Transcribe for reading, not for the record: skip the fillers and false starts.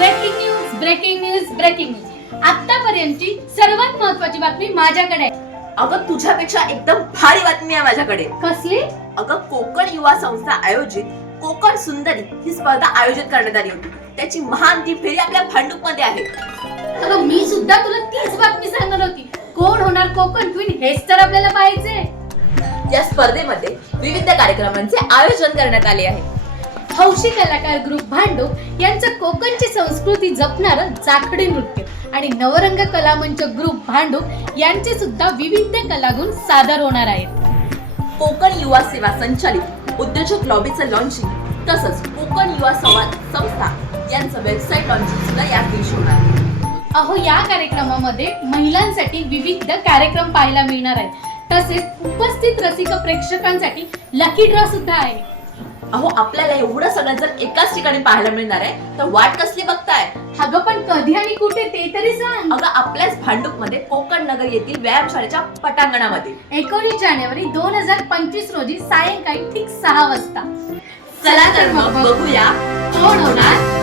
Breaking news breaking news breaking news आतापर्यंतची सर्वात महत्त्वाची बातमी माझ्याकडे आहे. अगं तुझ्यापेक्षा एकदम भारी बातमी आहे माझ्याकडे. कसली? अगं कोकण युवा संस्था आयोजित कोकण सुंदरी ही स्पर्धा आयोजित करण्यात आली होती. त्याची महान फेरी आपल्या भांडूप मध्ये आहे. अगं मी सुद्धा तुला तीच बातमी सांगणार होती. कोण होणार कोकण क्वीन हेच तर आपल्याला पाहायचंय. या स्पर्धेमध्ये विविध कार्यक्रमांचे आयोजन करण्यात आले आहे. हौशी कलाकार ग्रुप भांडूप यांचं कोकणची संस्कृती जपणारं जाखडी नृत्य आणि नवरंग कलामंच ग्रुप भांडूप यांचे सुद्धा विविध कलागुण सादर होणार आहेत. कोकण युवा सेवा संचालित उद्योजक लॉबीचं लॉन्चिंग तसंच कोकण युवा संवाद संस्था यांचं वेबसाईट लॉन्चिंग सुद्धा याच दिवशी होणार आहे. अहो या कार्यक्रमामध्ये महिलांसाठी विविध कार्यक्रम पाहायला मिळणार आहेत. तसेच उपस्थित रसिक प्रेक्षकांसाठी लकी ड्रॉ सुद्धा आहे. अहो आपल्याला एवढं सगळं जर एकाच ठिकाणी पाहायला मिळणार आहे तर वाट कसली बघताय? अगं पण कधी आणि कुठे ते तरी सांग. अगं आपल्याच भांडूप मध्ये कोकण नगर येथील व्यायामशाळेच्या पटांगणामध्ये 19 जानेवारी 2025 रोजी सायंकाळी ठीक 6 वाजता. चला तर मग बघूया कोण होणार